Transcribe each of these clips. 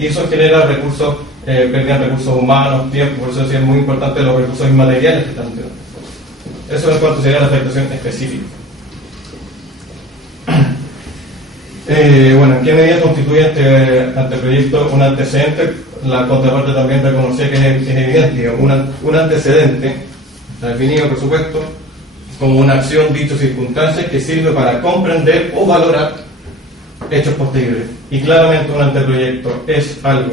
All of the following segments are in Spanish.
y eso genera recursos, pérdida de recursos humanos, tiempo, por eso sí es muy importante los recursos inmateriales que están teniendo. Eso en cuanto sería la afectación específica. Bueno, ¿en qué medida constituye este anteproyecto un antecedente? La contraparte también reconocía que es evidente, un antecedente, está definido por supuesto, como una acción, dicho, circunstancias que sirve para comprender o valorar hechos posteriores. Y claramente un anteproyecto es algo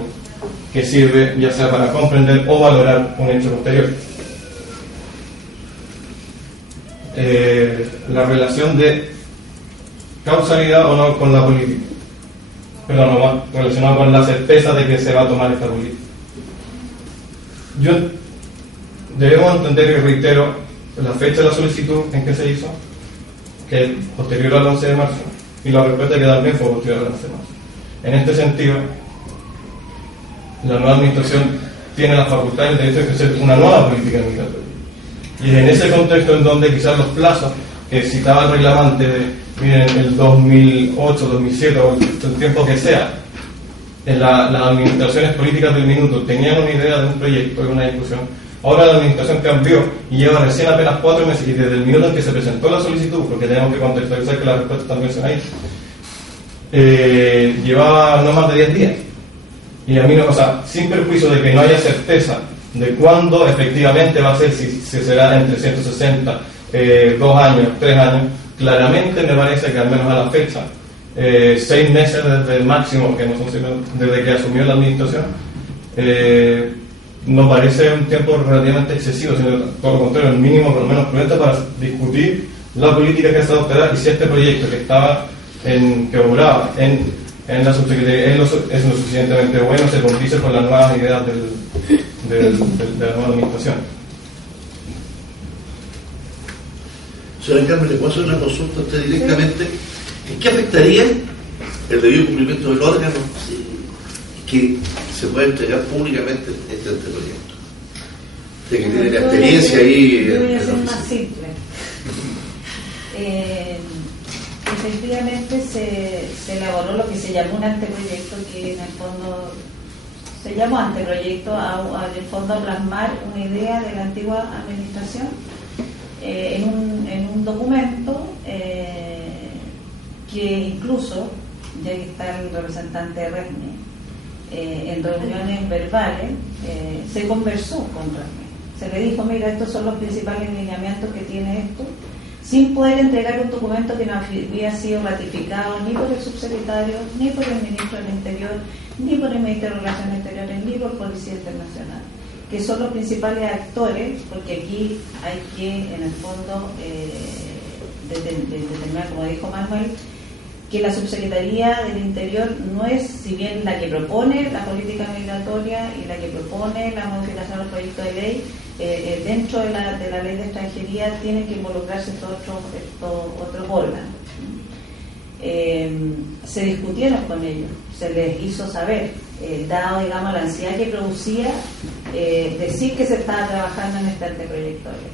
que sirve ya sea para comprender o valorar un hecho posterior. La relación de causalidad o no con la política, perdón, no más relacionado con la certeza de que se va a tomar esta política. Debemos entender, y reitero, la fecha de la solicitud en que se hizo, que es posterior al 11 de marzo, y la respuesta que también fue posterior al 11 de marzo. En este sentido, la nueva administración tiene la facultad y el derecho de ejercer una nueva política migratoria. Y es en ese contexto en donde quizás los plazos que citaba el reglamento de, miren, el 2008, 2007 o el tiempo que sea, en las administraciones políticas del minuto tenían una idea de un proyecto, de una discusión. Ahora la administración cambió y lleva recién apenas 4 meses, y desde el minuto en que se presentó la solicitud, porque tenemos que contextualizar que las respuestas también son ahí, llevaba no más de 10 días. Y a mí no, o sea, sin perjuicio de que no haya certeza de cuándo efectivamente va a ser, si será entre 160, 2 años, 3 años, claramente me parece que al menos a la fecha, 6 meses desde el máximo, que no son 6 meses, desde que asumió la administración, no parece un tiempo relativamente excesivo, sino todo lo contrario, el mínimo por lo menos prudente para discutir la política que se adoptará, y si este proyecto que estaba que obraba en la subsecretaría es lo suficientemente bueno, se condice con las nuevas ideas de la nueva administración. Señor Carmen, ¿le puedo hacer una consulta a usted directamente? ¿En qué afectaría el debido cumplimiento del órgano que se pueda entregar públicamente este anteproyecto? Usted que tiene la experiencia ahí. Yo voy a ser más simple. Efectivamente se elaboró lo que se llamó un anteproyecto, que en el fondo se llamó anteproyecto en el fondo a plasmar una idea de la antigua administración en un documento que incluso, ya que está el representante de RESME, en reuniones verbales se conversó con RESME, se le dijo, mira, estos son los principales lineamientos que tiene esto, sin poder entregar un documento que no había sido ratificado ni por el subsecretario, ni por el ministro del Interior, ni por el ministro de Relaciones Exteriores, ni por Policía Internacional, que son los principales actores, porque aquí hay que, en el fondo, determinar, como dijo Manuel, que la Subsecretaría del Interior no es, si bien la que propone la política migratoria y la que propone la modificación del proyecto de ley, dentro de la ley de extranjería tienen que involucrarse estos otros órganos. Se discutieron con ellos, se les hizo saber, dado, digamos, la ansiedad que producía decir que se estaba trabajando en este anteproyecto de ley.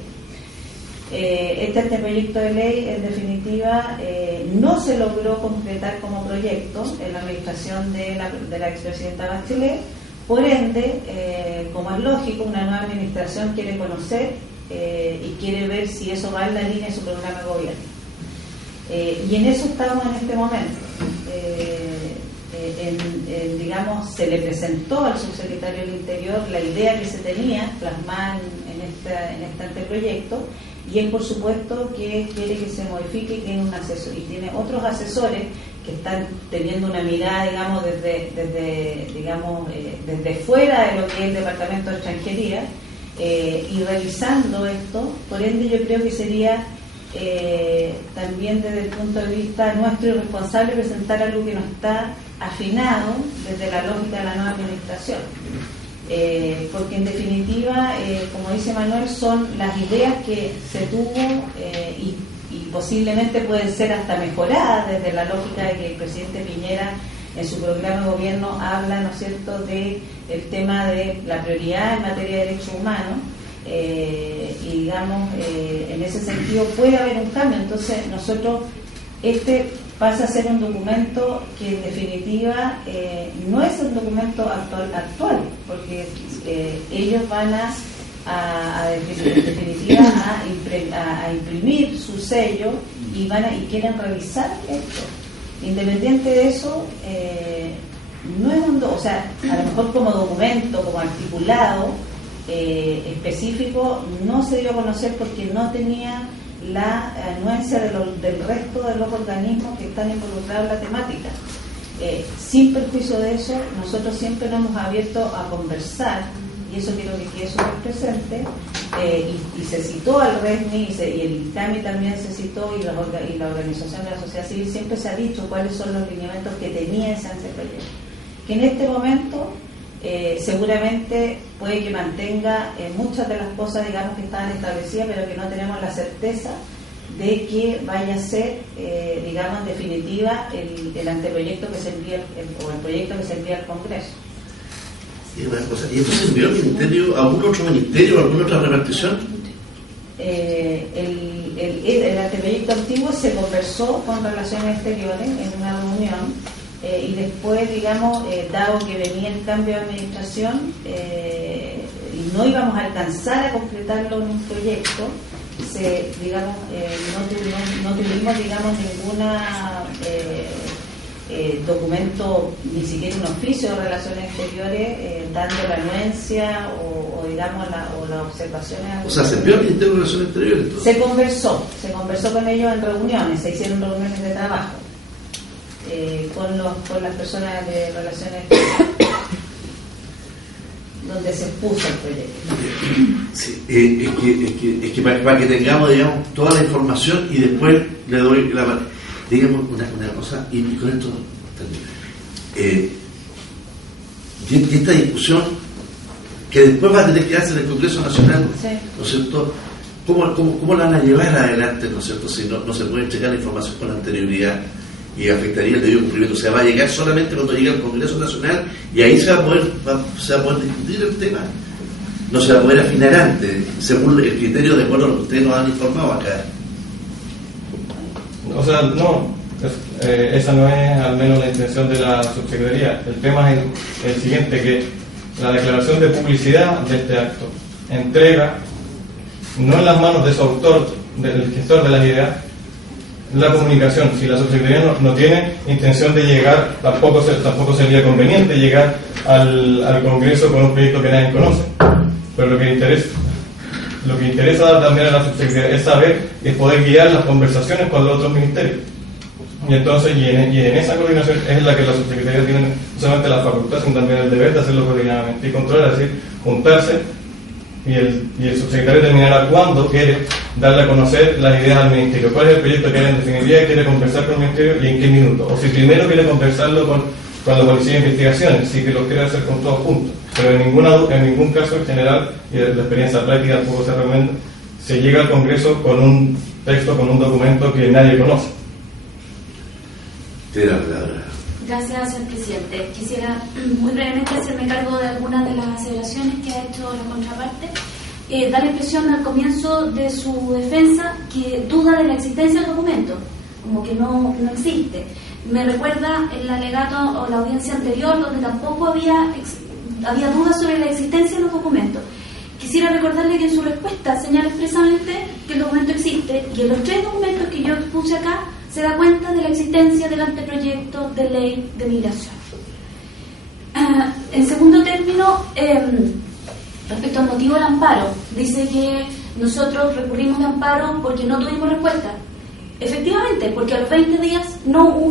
Este anteproyecto de ley, en definitiva, no se logró concretar como proyecto en la administración de la expresidenta Bachelet. Por ende, como es lógico, una nueva administración quiere conocer y quiere ver si eso va en la línea de su programa de gobierno. Y en eso estamos en este momento. Digamos, se le presentó al subsecretario del Interior la idea que se tenía plasmada en este anteproyecto, y él, por supuesto, que quiere que se modifique, y tiene un asesor y tiene otros asesores que están teniendo una mirada, digamos, desde fuera de lo que es el Departamento de Extranjería, y revisando esto. Por ende, yo creo que sería también desde el punto de vista nuestro irresponsable presentar algo que no está afinado desde la lógica de la nueva administración, porque en definitiva, como dice Manuel, son las ideas que se tuvo y posiblemente pueden ser hasta mejoradas desde la lógica de que el presidente Piñera en su programa de gobierno habla, ¿no es cierto?, de el tema de la prioridad en materia de derechos humanos, y digamos, en ese sentido puede haber un cambio. Entonces nosotros, este pasa a ser un documento que en definitiva no es un documento actual, porque ellos van en definitiva a imprimir su sello y quieren revisar esto. Independiente de eso, no es o sea, a lo mejor como documento, como articulado específico, no se dio a conocer porque no tenía la anuencia del resto de los organismos que están involucrados en la temática. Sin perjuicio de eso, nosotros siempre nos hemos abierto a conversar, y eso quiero que quede súper presente, y se citó al RESMI y el ICAMI también se citó, y la Organización de la Sociedad Civil siempre se ha dicho cuáles son los lineamientos que tenía ese anteproyecto, que en este momento seguramente puede que mantenga muchas de las cosas, digamos, que estaban establecidas, pero que no tenemos la certeza de que vaya a ser, digamos, en definitiva el anteproyecto que se envía o el proyecto que se envía al Congreso. Y una cosa, ¿y esto se envió al ministerio, a algún otro ministerio, a alguna otra repartición? El anteproyecto antiguo se conversó con Relaciones Exteriores en una reunión. Y después, digamos, dado que venía el cambio de administración y no íbamos a alcanzar a completarlo en un proyecto, digamos, no tuvimos, digamos, ninguna documento, ni siquiera un oficio de Relaciones Exteriores dando la anuencia o digamos, las observaciones. O sea, ¿se envió al Ministerio de Relaciones Exteriores? Se conversó con ellos en reuniones, se hicieron reuniones de trabajo. Con las personas de Relaciones donde se expuso el proyecto. Sí, es que para que tengamos, digamos, toda la información y después le doy digamos una cosa, y con esto y esta discusión que después va a tener que darse en el Congreso Nacional, sí, ¿no es cierto? ¿Cómo la van a llevar adelante, ¿no es cierto? Si no se puede entregar la información con anterioridad y afectaría el debido cumplimiento. O sea, va a llegar solamente cuando llegue al Congreso Nacional y ahí se va a poder discutir el tema. No se va a poder afinar antes, según el criterio de acuerdo a lo que ustedes nos han informado acá. O sea, no, esa no es al menos la intención de la subsecretaría. El tema es el siguiente, que la declaración de publicidad de este acto entrega, no en las manos de su autor, del gestor de las ideas, la comunicación. Si la subsecretaría no tiene intención de llegar, tampoco sería conveniente llegar al Congreso con un proyecto que nadie conoce. Pero lo que interesa también a la subsecretaría es saber, es poder guiar las conversaciones con los otros ministerios. Y entonces, y en esa coordinación es la que la subsecretaría tiene no solamente la facultad, sino también el deber de hacerlo coordinadamente y controlar, es decir, juntarse. Y el subsecretario determinará cuándo quiere darle a conocer las ideas al ministerio, cuál es el proyecto que en definitiva quiere conversar con el ministerio y en qué minuto, o si primero quiere conversarlo con la Policía de Investigaciones, si que lo quiere hacer con todos juntos. Pero en ningún caso en general, y de la experiencia práctica tampoco se recomienda, se llega al Congreso con un texto, con un documento que nadie conoce. Gracias, señor presidente. Quisiera muy brevemente hacerme cargo de algunas de las aseveraciones que ha hecho la contraparte. Da la impresión al comienzo de su defensa que duda de la existencia del documento, como que no existe. Me recuerda el alegato o la audiencia anterior donde tampoco había dudas sobre la existencia de los documentos. Quisiera recordarle que en su respuesta señala expresamente que el documento existe y en los 3 documentos que yo expuse acá se da cuenta de la existencia del anteproyecto de ley de migración. En segundo término, respecto al motivo del amparo, dice que nosotros recurrimos al amparo porque no tuvimos respuesta. Efectivamente, porque a los 20 días no hubo